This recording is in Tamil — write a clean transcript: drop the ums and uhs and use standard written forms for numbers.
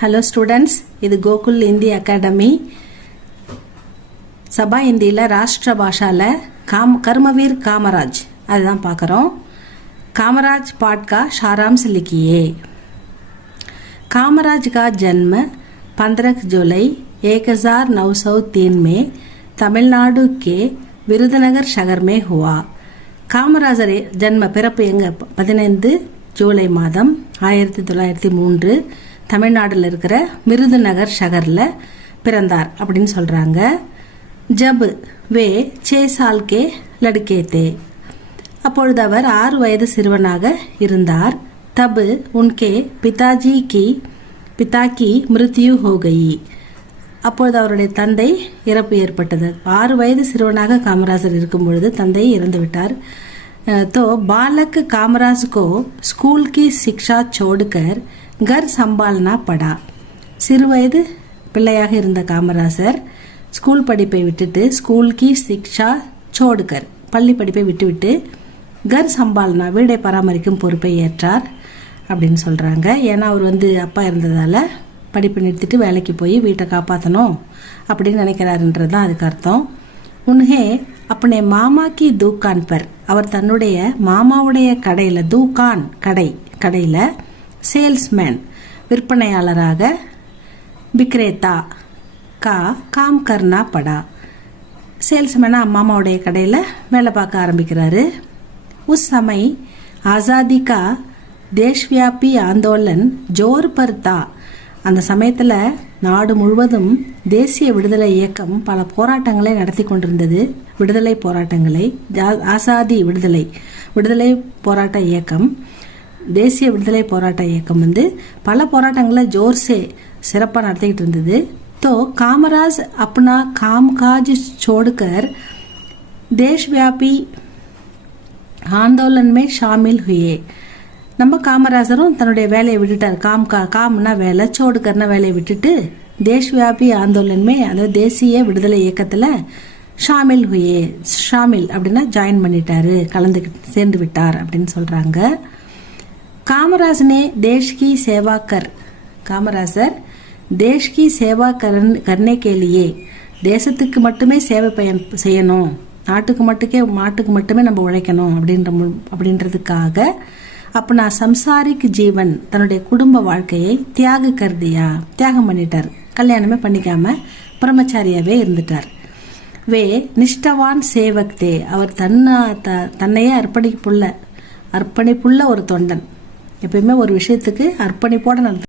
ஹலோ ஸ்டூடெண்ட்ஸ், இது கோகுல் இந்தி அகாடமி. சபா இந்தியில் ராஷ்டிர பாஷாவில் कर्मवीर कामराज அதுதான் பார்க்குறோம். कामराज पाठ का सारांश लिखिए. कामराज का जन्म 15 जुलाई 1903 में तमिलनाडु के विरुदनगर शहर में हुआ. காமராஜர் ஜன்ம பிறப்பு எங்க 15 ஜூலை மாதம் 1903 தமிழ்நாட்டில் இருக்கிற விருதுநகர் ஷகர்ல பிறந்தார் அப்படின்னு சொல்றாங்க. ஜப் வே 6 साल के लड़के थे. அப்பொழுது அவர் 6 வயது சிறுவனாக இருந்தார். தப் உன்கே பிதா கி மிருத்யு ஹோ கயி. அப்பொழுது அவருடைய தந்தை இறப்பு ஏற்பட்டது. 6 வயது சிறுவனாக காமராஜர் இருக்கும் பொழுது தந்தை இறந்து விட்டார். तो बालक कामराज को स्कूल की शिक्षा छोड़कर घर संभालना पड़ा. சிறு வயது பிள்ளையாக இருந்த காமராஜர் ஸ்கூல் படிப்பை விட்டுட்டு ஸ்கூல் கி சிக்ஷா சோடுகர் பள்ளி படிப்பை விட்டுவிட்டு கர் சம்பால்னா வீடை பராமரிக்கும் பொறுப்பை ஏற்றார் அப்படின்னு சொல்றாங்க. ஏன்னா அவர் அப்பா இருந்ததால படிப்பு நிறுத்திட்டு வேலைக்கு போய் வீட்டை காப்பாற்றணும் அப்படின்னு நினைக்கிறாருன்றது தான் அதுக்கு அர்த்தம். உன்ஹே அப்பனே மாமா கி தூக்கான் பர், அவர் தன்னுடைய மாமாவுடைய கடையில் தூக்கான் கடையில் சேல்ஸ்மேன் விற்பனையாளராக விக்ரேதா காம் கர்னா படா சேல்ஸ்மேனா மாமாவுடைய கடையில் வேலை பார்க்க ஆரம்பிக்கிறாரு. உஸ் சமய் ஆசாதி கா தேஷ்வியாபி ஆந்தோலன் ஜோர் பர் தா. அந்த சமயத்தில் நாடு முழுவதும் தேசிய விடுதலை இயக்கம் பல போராட்டங்களை நடத்தி கொண்டிருந்தது. விடுதலை போராட்டங்களை ஆசாதி விடுதலை போராட்ட இயக்கம், தேசிய விடுதலை போராட்ட இயக்கம் பல போராட்டங்களை ஜோர்சே சிறப்பாக நடத்திக்கிட்டு இருந்தது. तो कामराज अपना कामकाज छोड़कर देशव्यापी आंदोलन में शामिल हुए. நம்ம காமராஜரும் தன்னுடைய வேலையை விட்டுட்டார். காம்னா வேலை, சோடுக்கர்னா வேலையை விட்டுட்டு தேஷ்வியாபி ஆந்தோலன்மே அதாவது தேசிய விடுதலை இயக்கத்துல ஷாமில் அப்படின்னா ஜாயின் பண்ணிட்டாரு, சேர்ந்து விட்டார் அப்படின்னு சொல்றாங்க. காமராஜனே தேஷ்கி சேவாக்கர், காமராஜர் தேஷ்கி சேவா கர்னே கேலியே தேசத்துக்கு மட்டுமே சேவை செய்யணும், நாட்டுக்கு மட்டுமே நம்ம உழைக்கணும் அப்படின்றதுக்காக அப்பனா சம்சாரிக் ஜீவன் தன்னுடைய குடும்ப வாழ்க்கையை தியாகம் பண்ணிட்டார். கல்யாணமே பண்ணிக்காம பிரம்மச்சாரியாவே இருந்துட்டார். வே நிஷ்டவான் சேவக்தே, அவர் தன்னையே அர்ப்பணிப்புள்ள ஒரு தொண்டன். எப்பயுமே ஒரு விஷயத்துக்கு அர்ப்பணிப்போட